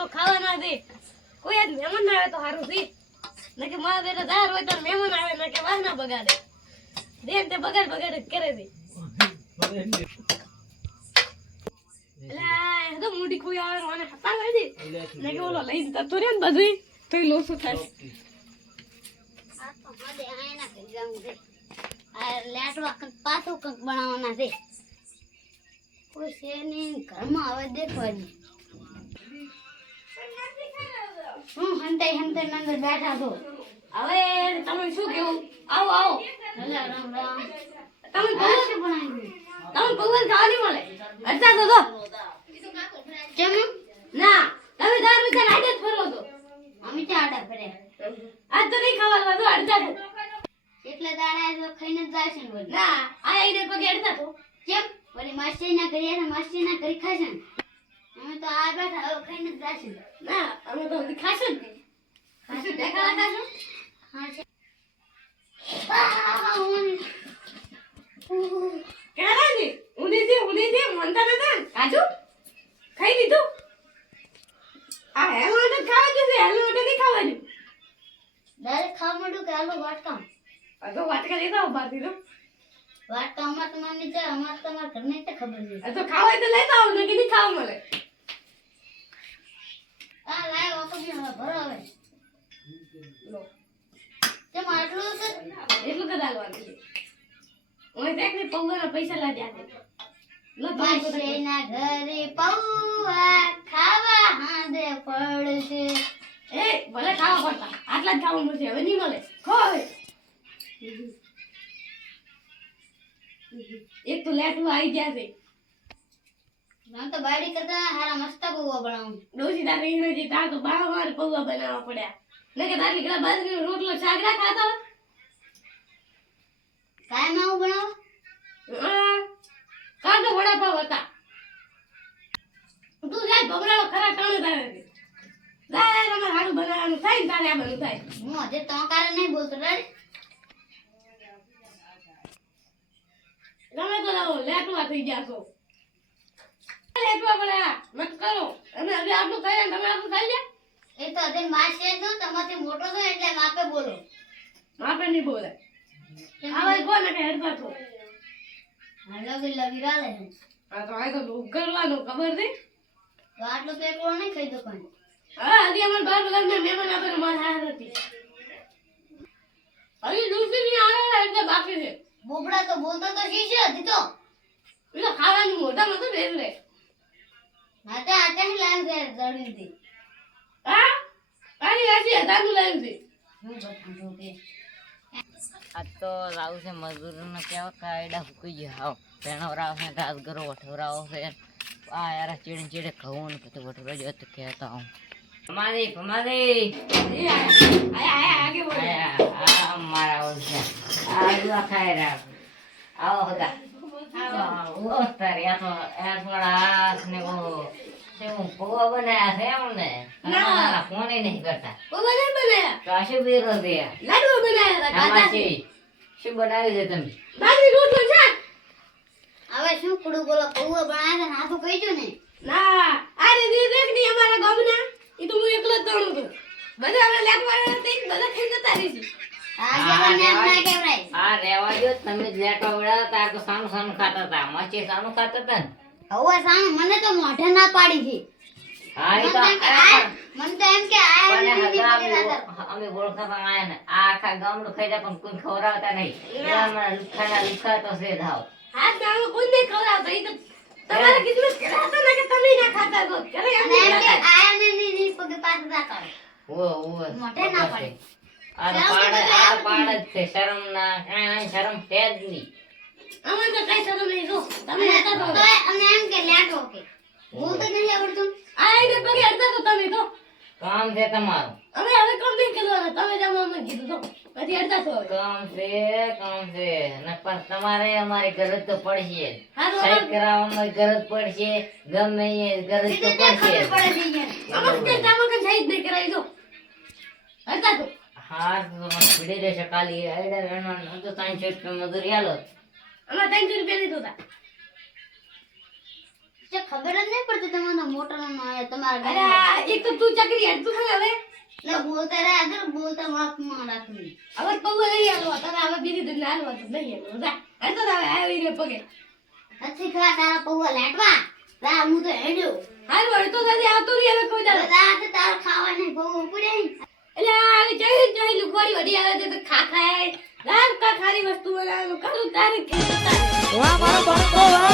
તો ખાવા ના દે કોઈ આજ મહેમાન આવે તો સારું છે ને કે મારા બેટા દાર હોય તો મહેમાન આવે ને કે વાહ ના બગાડે દેન તે બગાડ જ કરે છે એલા તો મોટી કોઈ આવે મને હતા ગઈ ને કે ઓલો લઈ જતા તો રે ને બધું તોય લોસો થાય આ તો મદે આયના કે જાઉં છે આ લેટવા કંઈક પાછું કંઈક બનાવવાના છે કોઈ છે નહીં ઘરમાં હવે દેખવાની હું હંતાઈ હંતાઈ અંદર બેઠા છો હવે તમે શું કેવું આવો આવો ભલે રામ રામ તમે આ શું બનાવ્યું તમે ભગવાન ખાવાની મળે અડધા તો દો કેમ ના તમે દાર વિચાર આડે જ ફરો તો અમે ચાડા ફર્યા આજ તો નહીં ખાવાનું તો અડધા તો એટલે દાડા તો ખાઈને જ જાય છે ને વળી ના આ આઈને પગે અડધા તો કેમ વળી માસીના ઘરે ને માસીના ઘરે ખાશે ને અમે તો આ બેઠા હવે ખાઈને જ જાય છે ના અમે તો હજી ખાશું જ નહીં ખાશું ટેકા ખાશું હા છે ક્યારે ઉડી મનતા નતા કાજુ ખાઈ લીધું આ હેલમેટ જ ખાવા જોઈએ હેલમેટ નહીં ખાવાનું ડાયરેક્ટ ખાવા માંડું કે આલો વાટકા આ તો વાટકા લેતા આવો બાર દીધો વાટકા અમાર તમારી છે અમાર તમારા ઘરને તે ખબર નથી આ તો ખાવા હોય તો લેતા આવો ને કે નહીં ખાવા મળે આ લાય વાપસ હવે ભરો હવે લો કેમ આટલું છે એટલું કદા લાવવાનું છે ઓય દેખ ને પૌવાના પૈસા લાગ્યા છે લો તો માસીના ઘરે પૌવા ખાવા હાંદે પડશે એ ભલે ખાવા પડતા આટલા જ ખાવાનું છે હવે નહીં મળે ખો હવે એક તો લેટું આવી ગયા છે હું તો બાડી કરતા હારા મસ્ત પૌવા બનાવું ડોસી તારી ઇંગ્રેજી તાર તો બાર પૌવા બનાવવા પડ્યા ને કે તારી ઘણા બાજરીનો રોટલો શાક ના ખાતા હોય કાય માં બનાવો કાં તો વડાપાવ હતા તું જાય ભમરાળો ખરા ટાણે તારે જાય તમારે હારું બનાવવાનું થાય ને તારે આ બધું થાય હું હજે તો કારણ નહીં બોલતો રે તમે તો લેટવા થઈ ગયા છો લેટવા પડ્યા મત કરો અને હવે આપણું કહે તમે આપણું ખાઈ લે એ તો હજે માસી છો તમારથી મોટો છો એટલે માપે બોલો માપે નહીં બોલે હવે કોને કે હેડતા છો લગી લગી રાલે આ તો આ તો કરવાનું ખબર છે તો આટલું તો એકલો નહીં ખાઈ દો પણ હા હજી અમારે બાર બગાડ મેં મહેમાન આપે મારે હાર હતી હજી દૂસરી ની આવે એટલે બાકી છે બોબડા તો બોલતો તો શીશે હજી તો પેલો ખાવાનું મોઢામાં તો બેસ રે નાતે આતે લાવ છે જડી દી હા તારી આજી હજારનું લાવ્યું છે હું બતાવું કે આ તો રાવ છે મજૂરને કેવા કાયડા ફૂકી ગયા હાવ પેણવરાવ છે ઘાસ ગરો વઠવરાવ છે આ યાર ચીડે ખાવું ને પછી વઠવરા જો તો કહેતા હું ભમાદી એ આયા આગે બોલ આ મારા ઓછે આ દુઆ ખાઈ રહ્યા આવો હતા આવો તારી આ તો એ થોડા ને ઓ હું પૌવા બનાયા છે એમને ના ફોન નહીં કરતા પૌવા નહીં બનાયા કાશી બીરો દે લાડુ બનાયા હતા કાકા શું બનાવ્યું છે તમે બાજરી રોટલો છે હવે શું કુડું બોલો પૌવા બનાયા છે નાથું કહીજો ને ના આ રે દેખ ની અમારા ગામના ઈ તો હું એકલો જ તણું છું બધા અમે લેટવાળા હતા બધા ખાઈ જતા રહીશું આ જેવા નામ ના કેવરાય આ રેવા દો તમે જ લેટવા વડા તાર તો સાનું ખાતા હતા મચી સાનું ખાતા હતા ને હવે સામે મને તો મોઢે ના પાડી છે હા ઈ મને તો એમ કે આ પણ નથી અમે ઓળખાતા આયા ને આ આખા ગામડું ખાઈ જાય પણ કોઈ ખવડાવતા નહીં એમાં લુખા તો છે ધાવ હાથ ગામો કોઈ નહીં ખવડાવતો ઈ તો તમારે કીધું કરાતા ને કે તમે ના ખાતા તો કરે એમ એમ કે આયા ને ની પગે પાછ ના કરે ઓ મોઢે ના પડે આ પાડ જ છે શરમ ના કાંઈ શરમ છે જ નહીં અમે તો કઈ શરમ નહીં જો તમે હતા તો તો અને એમ કે લેટો કે બોલતો નથી આવડતું આ એને પગે અડતા તો તમે તો કામ છે તમારું અમે હવે કામ નહીં કરવાના તમે જાવ અમે કીધું તો પછી અડતા તો હવે કામ છે ને પણ તમારે અમારી ગરજ તો પડશે હા તો સહી કરાવવામાં ગરજ પડશે ગમે એ ગરજ તો પડશે પડે છે અમસ્તે તામો કે સહી નહીં કરાઈ દો અડતા તો હા તો ભીડી રહેશે કાલી આઈડા વેણવાનું તો 300 રૂપિયા મજૂરી આલો અમે 300 રૂપિયા લીધો હતા જે ખબર જ નહીં પડતી તમને મોટરનો આયા તમારા અરે આ એક તો તું ચકરી હેડતું ખરે હવે એટલે બોલતા રહે આગળ બોલતા વાતમાં રાખવી હવે પૌવા નહીં હાલવા તારે હવે બીજી દુનિયા હાલવા તો નહીં હાલવા જા આ તો હવે આવીને પગે નથી ખા તારા પૌવા લેટવા રા હું તો હેડ્યો હારું હવે તો દાદી આવતો રહી હવે કોઈ દાડો રા તે તાર ખાવા નહીં પૌવા પડે એટલે હવે જઈ લુખવાડી વડી આવે છે તો ખા ખાય રાત કા ખારી વસ્તુ બનાવવાનું કરું તારે વાહ મારો બાળકો વાહ